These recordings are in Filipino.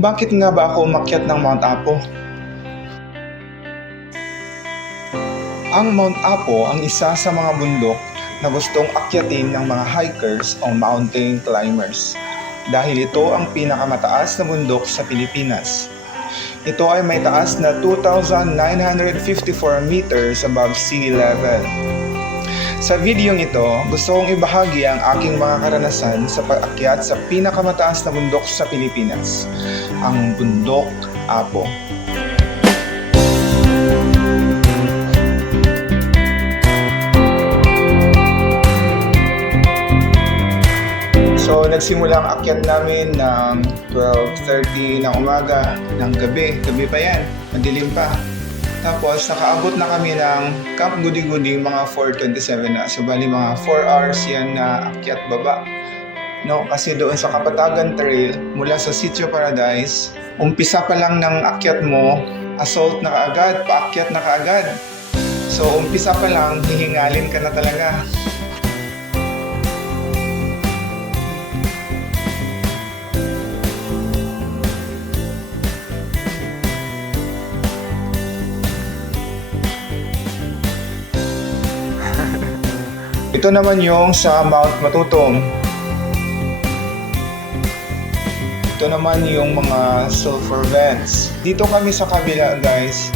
Bakit nga ba ako umakyat ng Mount Apo? Ang Mount Apo ang isa sa mga bundok na gustong akyatin ng mga hikers o mountain climbers dahil ito ang pinakamataas na bundok sa Pilipinas. Ito ay may taas na 2,954 meters above sea level. Sa videong ito, gusto kong ibahagi ang aking mga karanasan sa pag-akyat sa pinakamataas na bundok sa Pilipinas, ang Bundok Apo. So, nagsimula ang akyat namin ng 12:30 ng umaga, ng gabi pa yan, madilim pa. Tapos, nakaabot na kami ng Camp Gudi-Gudi mga 4:27 na. So, bali mga 4 hours yan na akyat baba. No, kasi doon sa Kapatagan Trail, mula sa Sitio Paradise, umpisa pa lang ng akyat mo, assault na kaagad, paakyat na kaagad. So, umpisa pa lang, hihingalin ka na talaga. Ito naman yung sa Mount Matutong. Ito naman yung mga sulfur vents. Dito kami sa kabila, guys.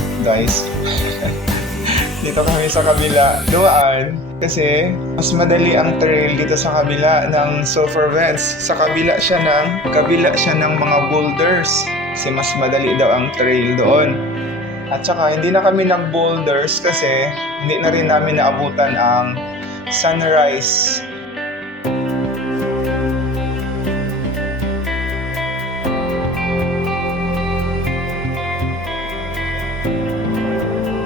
Dito kami sa kabila. Doon, kasi mas madali ang trail dito sa kabila ng sulfur vents. Sa kabila siya ng mga boulders. Kasi mas madali daw ang trail doon. At saka hindi na kami nag-boulders kasi hindi na rin namin naabutan ang sunrise.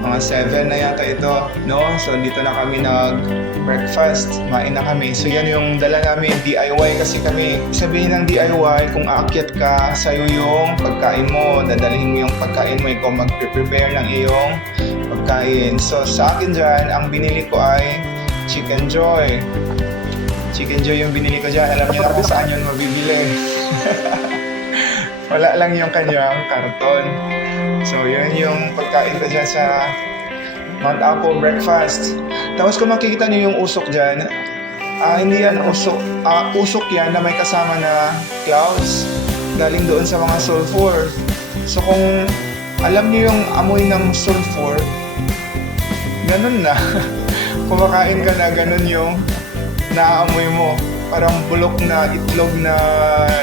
Mga 7 na yata ito, no? So dito na kami nag-breakfast, kumain na kami. So yan yung dala namin, DIY kasi kami. Sabihin ng DIY, kung aakyat ka, sa'yo yung pagkain mo, dadalhin mo yung pagkain mo, ikaw mag-prepare ng iyong pagkain. So sa akin dyan, ang binili ko ay Chicken Joy. Chicken Joy yung binili ko dyan. Alam niyo na kung saan yun mabibili. Wala lang yung kanyang karton. So, yun yung pagkain ko dyan sa Mount Apo breakfast. Tapos kung makikita niyo yung usok dyan, hindi yan usok. Usok yan na may kasama na clouds. Galing doon sa mga sulfur. So, kung alam niyo yung amoy ng sulfur, ganun na. Kumakain ka na, ganun yung naaamoy mo. Parang bulok na itlog na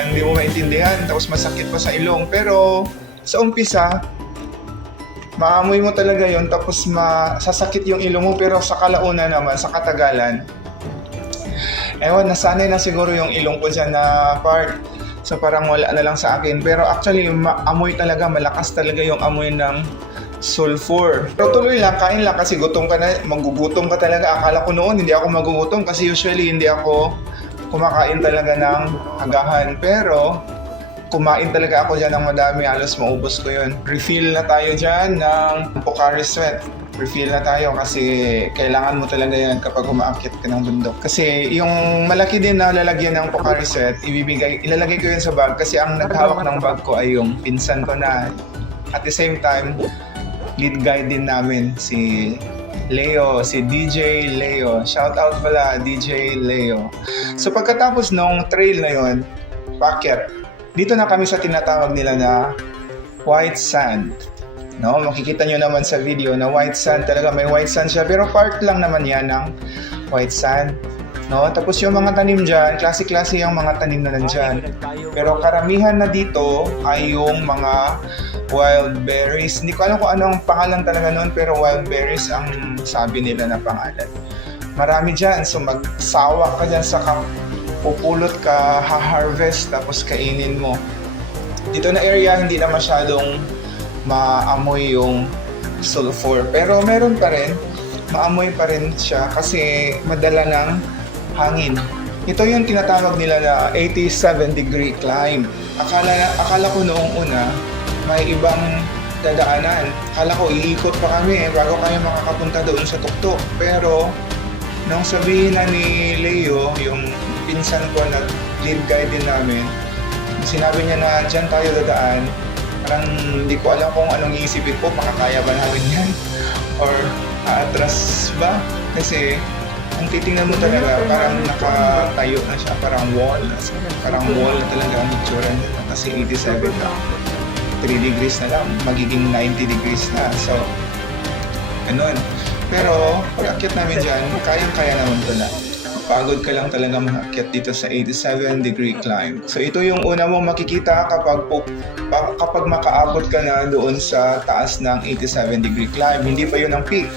hindi mo maintindihan, tapos masakit pa sa ilong. Pero sa umpisa, maamoy mo talaga yon, tapos masasakit yung ilong mo. Pero sa kalaunan naman, sa katagalan, ewan, nasanay na siguro yung ilong ko dyan na part. So parang wala na lang sa akin. Pero actually, amoy talaga, malakas talaga yung amoy ng sulfur. Pero tuloy lang, kain lang kasi gutom ka na, magugutom ka talaga. Akala ko noon hindi ako magugutom kasi usually hindi ako kumakain talaga ng agahan. Pero kumain talaga ako dyan ng madami, halos maubos ko yun. Refill na tayo dyan ng Pocari Sweat. Refill na tayo kasi kailangan mo talaga yan kapag umaakyat ka ng bundok. Kasi yung malaki din na lalagyan ng Pocari Sweat, ilalagay ko yun sa bag kasi ang naghawak ng bag ko ay yung pinsan ko na. At the same time, lead guide din namin si Leo, si DJ Leo. Shout out pala, DJ Leo. So pagkatapos nung trail na yon, paakyat, dito na kami sa tinatawag nila na white sand. No, makikita nyo naman sa video na white sand, talaga may white sand siya, pero part lang naman yan ng white sand. No, tapos yung mga tanim dyan, klase-klase yung mga tanim na nandyan. Pero karamihan na dito ay yung mga wild berries. Hindi ko alam kung anong pangalan talaga nun, pero wild berries ang sabi nila na pangalan. Marami dyan, so magsawa ka dyan sa pupulot ka, ha-harvest, tapos kainin mo. Dito na area, hindi na masyadong maamoy yung sulfur. Pero meron pa rin, maamoy pa rin siya kasi madala ng hangin. Ito yung tinatawag nila na 87-degree climb. Akala ko noong una, may ibang dadaanan. Akala ko iikot pa kami bago kami makakapunta doon sa tuktok. Pero nung sabihin na ni Leo, yung pinsan ko na lead guide din namin, sinabi niya na dyan tayo dadaan, parang hindi ko alam kung anong iisipin ko, makakaya ba namin yan? Or aatras ba? Kasi kung titingnan mo talaga, parang nakatayo na siya, parang wall. Parang wall na talaga ang itsura niya. Kasi 87 na. 3 degrees na lang, magiging 90 degrees na. So, ganun. Pero, pag akyat namin dyan, kayang-kaya naman ito na. Pagod ka lang talaga makakyat dito sa 87 degree climb. So, ito yung una mong makikita kapag makaabot ka na doon sa taas ng 87 degree climb. Hindi pa yun ang peak.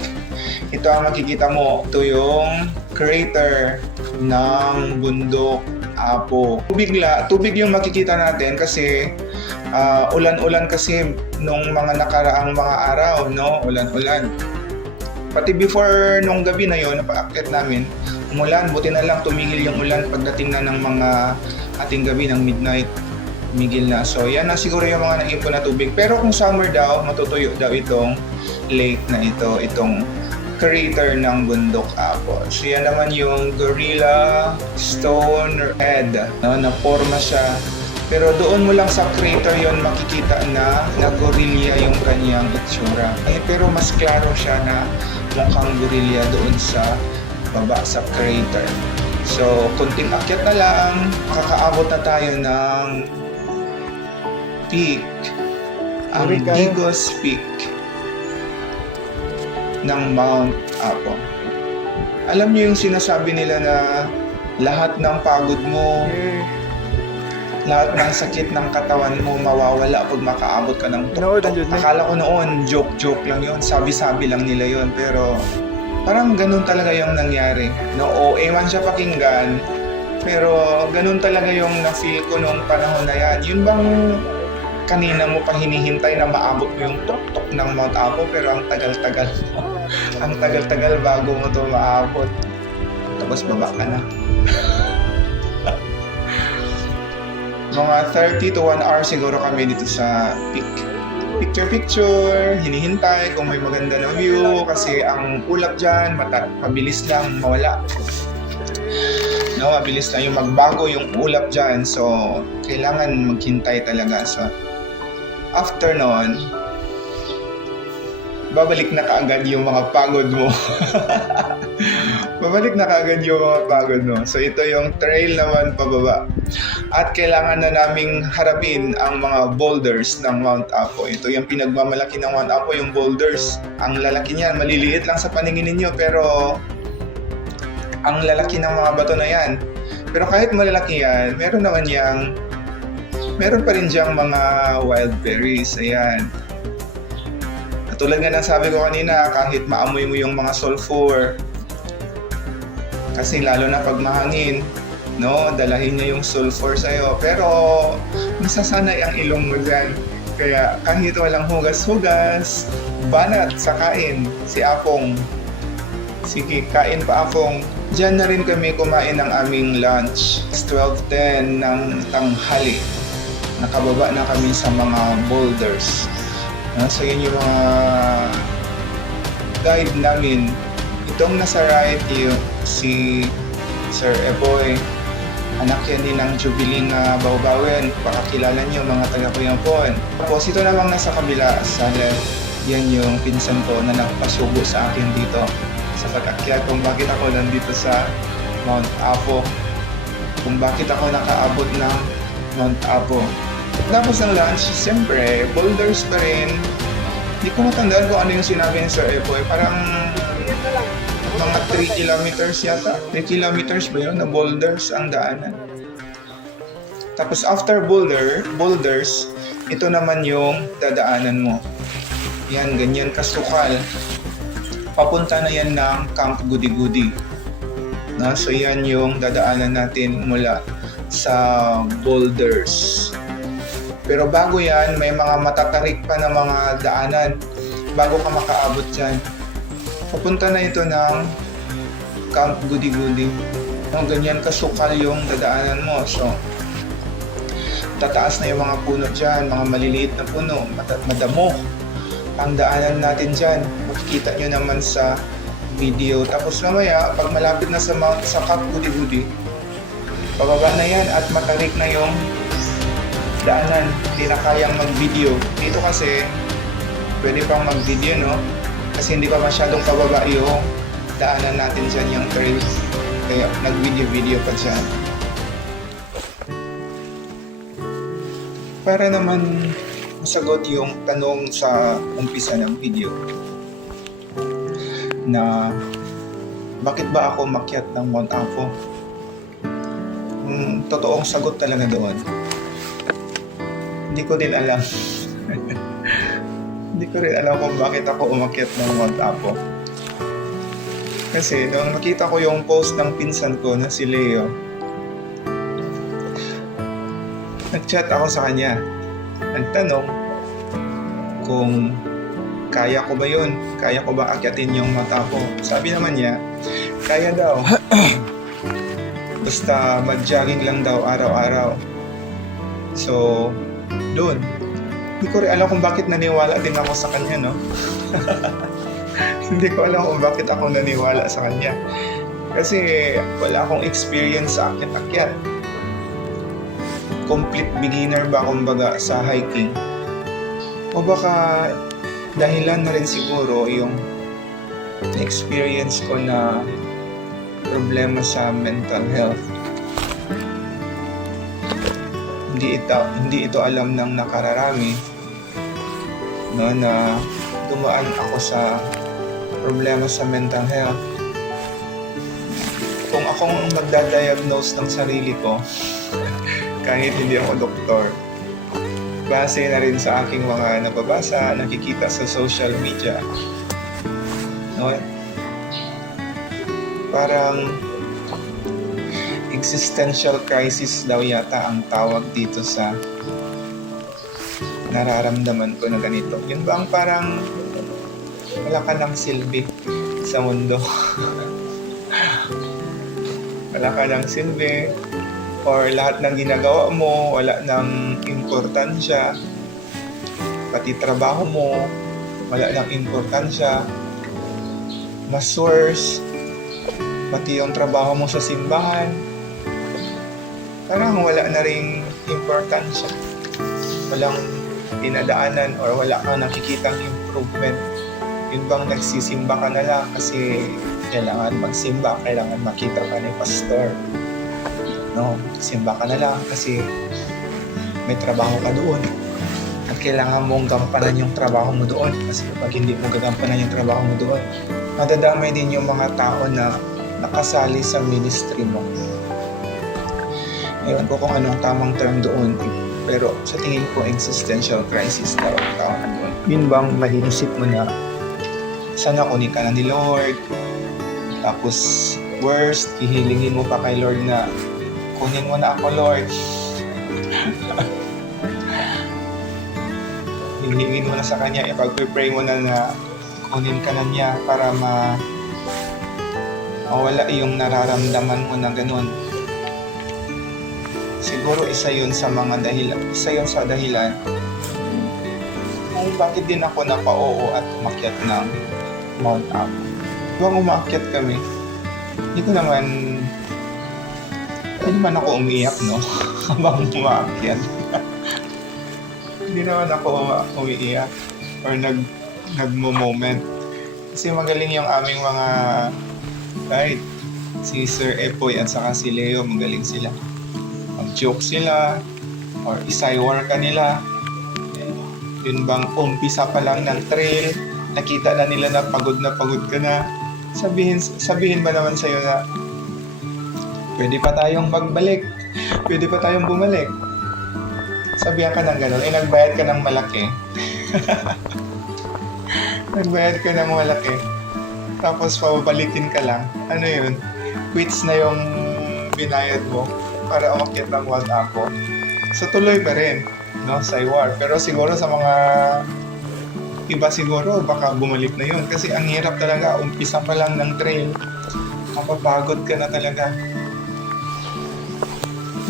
Ito ang makikita mo. Ito yung crater ng bundok Apo. Tubig yung makikita natin kasi ulan-ulan kasi nung mga nakaraang mga araw, no? Ulan-ulan. Pati before nung gabi na yon, napaakyat namin, umulan. Buti na lang tumigil yung ulan pagdating na ng mga ating gabi ng midnight. Tumigil na. So yan na siguro yung mga nag-ipon na tubig. Pero kung summer daw, matutuyo daw itong lake na ito, itong crater ng bundok Apo. So yan naman yung gorilla stone head, no? Na-forma siya. Pero doon mo lang sa crater yon makikita na gorilla yung kanyang itsura. Pero mas klaro siya na mukhang gorilla doon sa baba sa crater. So, kunting akyat na lang, makakaabot na tayo ng peak. Ang Digos Peak ng Mount Apo. Alam niyo yung sinasabi nila na lahat ng pagod mo, lahat ng sakit ng katawan mo mawawala pag makaabot ka ng tuktok. Akala ko noon, joke lang yun, sabi-sabi lang nila yun, pero parang ganun talaga yung nangyari. No, ewan siya pakinggan, pero ganun talaga yung na-feel ko nung panahon na yan. Yun bang kanina mo pa hinihintay na maabot mo yung tuktok ng Mount Apo, pero ang tagal-tagal mo. Ang tagal-tagal bago mo ito maabot. Tapos baba ka na. Mga 30 to 1 hour siguro kami dito sa peak. Picture, hinihintay kung may maganda na view kasi ang ulap dyan, mabilis lang mawala. No, mabilis lang yung magbago yung ulap dyan. So, kailangan maghintay talaga. So, after nun, babalik na kaagad yung mga pagod mo. Babalik na kaagad yung mga pagod mo. So ito yung trail naman pababa. At kailangan na naming harapin ang mga boulders ng Mount Apo. Ito yung pinagmamalaki ng Mount Apo, yung boulders. Ang lalaki niyan, maliliit lang sa paningin ninyo, pero ang lalaki ng mga bato na yan. Pero kahit malalaki yan, meron pa rin diyang mga wild berries. Ayan. Tulad nga ng sabi ko kanina, kahit maamoy mo yung mga sulfur, kasi lalo na pag mahangin, no, dalahin niya yung sulfur sa'yo. Pero masasanay ang ilong mo dyan. Kaya kahit walang hugas-hugas, banat sa kain si Apong. Sige, kain pa Apong. Diyan na rin kami kumain ng aming lunch. 12:10 ng tanghali. Nakababa na kami sa mga boulders. So yun yung mga guide namin. Itong nasa right yung si Sir Eboy, anak yan din ng Jubilee na Bawbawen. Baka kilala niyo mga taga-Kuyampon. Tapos ito namang nasa kabila sa left, yan yung pinsan ko na nagpasubo sa akin dito sa pag-akyat kung bakit ako nandito sa Mount Apo, kung bakit ako nakaabot ng Mount Apo. Tapos ng lunch, siyempre, boulders pa rin. Hindi ko matandaan kung ano yung sinabi ni Sir Epoy. Parang mga 3 kilometers yata. 3 kilometers ba yun na boulders ang daanan. Tapos after boulders, ito naman yung dadaanan mo. Yan, ganyan kasukal. Papunta na yan ng Camp Gudi-Gudi. So yan yung dadaanan natin mula sa boulders. Pero bago yan, may mga matatarik pa na mga daanan bago ka makaabot dyan. Papunta na ito ng Camp Gudi-Gudi. Ganyan kasukal yung dadaanan mo. So, tataas na yung mga puno dyan, mga maliliit na puno, madamo. Ang daanan natin dyan, makikita nyo naman sa video. Tapos mamaya, pag malapit na sa Camp Gudi-Gudi, pababa na yan at matarik na yung daanan, hindi na kayang mag-video. Dito kasi, pwede pang mag-video, no? Kasi hindi pa masyadong pababa yung daanan natin dyan, yung trail. Kaya nag-video-video pa dyan. Para naman masagot yung tanong sa umpisa ng video na bakit ba ako makyat ng Mount Apo? Totoong sagot talaga doon. Hindi ko din alam. Hindi ko rin alam kung bakit ako umakyat ng Mount Apo. Kasi nung nakita ko yung post ng pinsan ko na si Leo, nag-chat ako sa kanya. Nagtanong kung kaya ko ba yun? Kaya ko ba akyatin yung Mount Apo? Sabi naman niya, kaya daw. Basta mag-jogging lang daw araw-araw. So, doon. Hindi ko rin alam kung bakit naniwala din ako sa kanya, no? Hindi ko alam kung bakit ako naniwala sa kanya. Kasi wala akong experience sa akyat-akyat. Complete beginner ba kumbaga sa hiking? O baka dahilan na rin siguro yung experience ko na problema sa mental health. Hindi ito alam ng nakararami, no, na dumaan ako sa problema sa mental health. Kung akong magdadiagnose ng sarili ko, kahit hindi ako doktor, base na rin sa aking mga nababasa, nakikita sa social media, no? Parang existential crisis daw yata ang tawag dito sa nararamdaman ko na ganito. Yun ba ang parang wala ka ng silbi sa mundo? Wala ka ng silbi, or lahat ng ginagawa mo wala ng importansya, pati trabaho mo wala ng importansya, mas worse pati yung trabaho mo sa simbahan parang wala na ring importansya, walang dinadaanan or wala kang nakikitang improvement. Yun bang nagsisimba ka na lang kasi kailangan magsimba, kailangan makita ka ni pastor, no? Simba ka na lang kasi may trabaho ka doon at kailangan mong gampanan yung trabaho mo doon, kasi pag hindi mo gagampanan yung trabaho mo doon, madadamay din yung mga tao na nakasali sa ministry mo. Ewan ko kung anong tamang term doon, pero sa tingin ko existential crisis daw ang tawag doon. Yun bang mahinisip mo na sana kunin ka na ni Lord, tapos worst, hihilingin mo pa kay Lord na kunin mo na ako, Lord. Hihingin mo na sa Kanya, ipag-pray mo na na kunin ka na niya para mawala yung nararamdaman mo na ganun. Siguro isa yun sa dahilan kung bakit din ako napao at umakyat ng Mount Apo. Habang umakyat kami, hindi naman ako umiyak, no? Habang umakyat. Hindi naman ako umiiyak or nagmo-moment. Kasi magaling yung aming mga guide. Si Sir Epoy at saka si Leo, magaling sila. Mag-joke sila or isaywar ka nila. Yun bang umpisa pa lang ng trail, nakita na nila na pagod ka na. Sabihin ba naman sa'yo na pwede pa tayong magbalik, pwede pa tayong bumalik. Sabihan ka ng gano'n, nagbayad ka ng malaki. Nagbayad ka ng malaki. Tapos pababalikin ka lang. Ano yun? Quits na yung binayad mo para umakyat ng Mount Apo. So tuloy pa rin, no? Saywar. Pero siguro sa mga iba siguro, baka bumalik na yun. Kasi ang hirap talaga, umpisa pa lang ng trail. Mapapagod ka na talaga.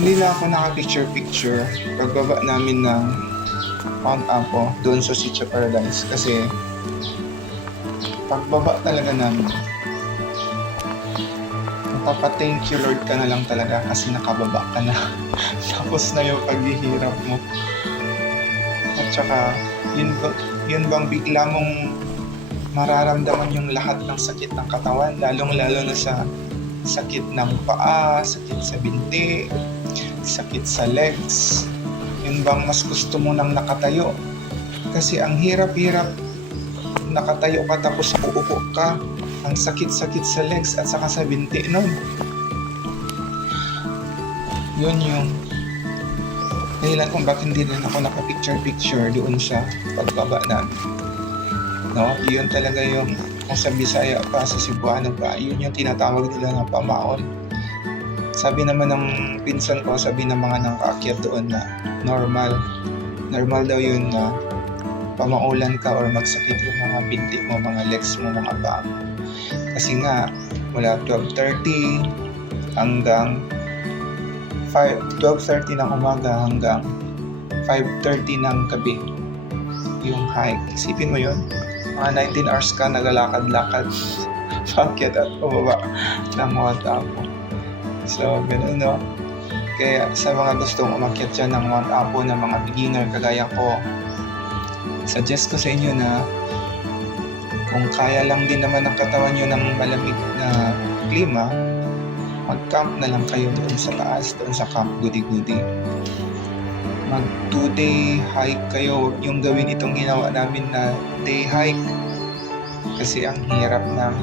Hindi na ako naka-picture pagbaba namin ng Mount Apo doon sa Sitio Paradise. Kasi pagbaba talaga namin, magpapa-thank you Lord ka na lang talaga kasi nakababa ka na. Tapos na yung paghihirap mo. At saka, yun bang bigla mong mararamdaman yung lahat ng sakit ng katawan, lalong-lalo na sa sakit ng paa, sakit sa binti, sakit sa legs. Yun bang mas gusto mo nang nakatayo? Kasi ang hirap-hirap nakatayo ka tapos uupo ka. Ang sakit-sakit sa legs at saka sa binti nun. Yun yung dahilan kung bakit hindi rin ako naka-picture-picture doon sa pagbaba namin. No? Yun talaga yung kung sa Bisaya pa, sa Cebuano pa, yun yung tinatawag nila na pamaol. Sabi naman ng pinsan ko, sabi ng mga nakaakyat doon na normal daw yun na pamaulan ka or magsakit yung mga binti mo, mga legs mo, mga paa mo. Kasi nga, mula 12:30 hanggang 12:30 ng umaga hanggang 5:30 ng gabi yung hike. Isipin mo yun, mga 19 hours ka naglalakad-lakad paakyat at pababa ng Mount Apo. So, ganun no. Kaya sa mga gustong umakyat dyan ng Mount Apo na mga beginner kagaya ko, suggest ko sa inyo na kung kaya lang din naman ang katawan nyo ng malamig na klima, mag-camp na lang kayo doon sa taas, doon sa Camp Gudi-Gudi. Mag 2-day hike kayo, yung gawin itong ginawa namin na day hike. Kasi ang hirap ng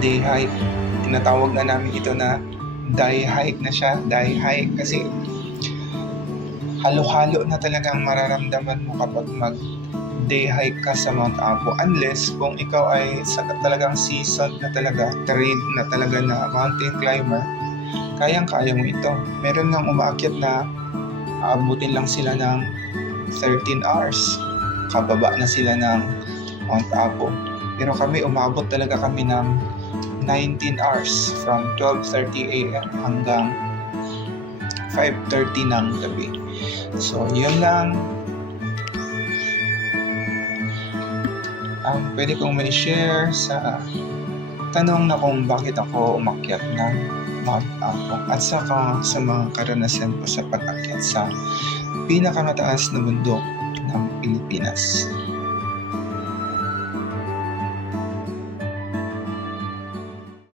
day hike. Tinatawag na namin ito na die hike na siya, die hike. Kasi halo-halo na talagang mararamdaman mo kapag day hike ka sa Mount Apo, unless kung ikaw ay talagang seasoned na talaga, trained na talaga na mountain climber, kayang-kaya mo ito. Meron nang umaakyat na aabutin lang sila ng 13 hours, kababa na sila ng Mount Apo. Pero kami, umabot talaga kami ng 19 hours from 12:30 AM hanggang 5:30 ng gabi. So, yun lang ang pwede kong may share sa tanong na kung bakit ako umakyat ng Mount Apo at saka sa mga karanasan ko sa pag-akyat sa pinakamataas na bundok ng Pilipinas.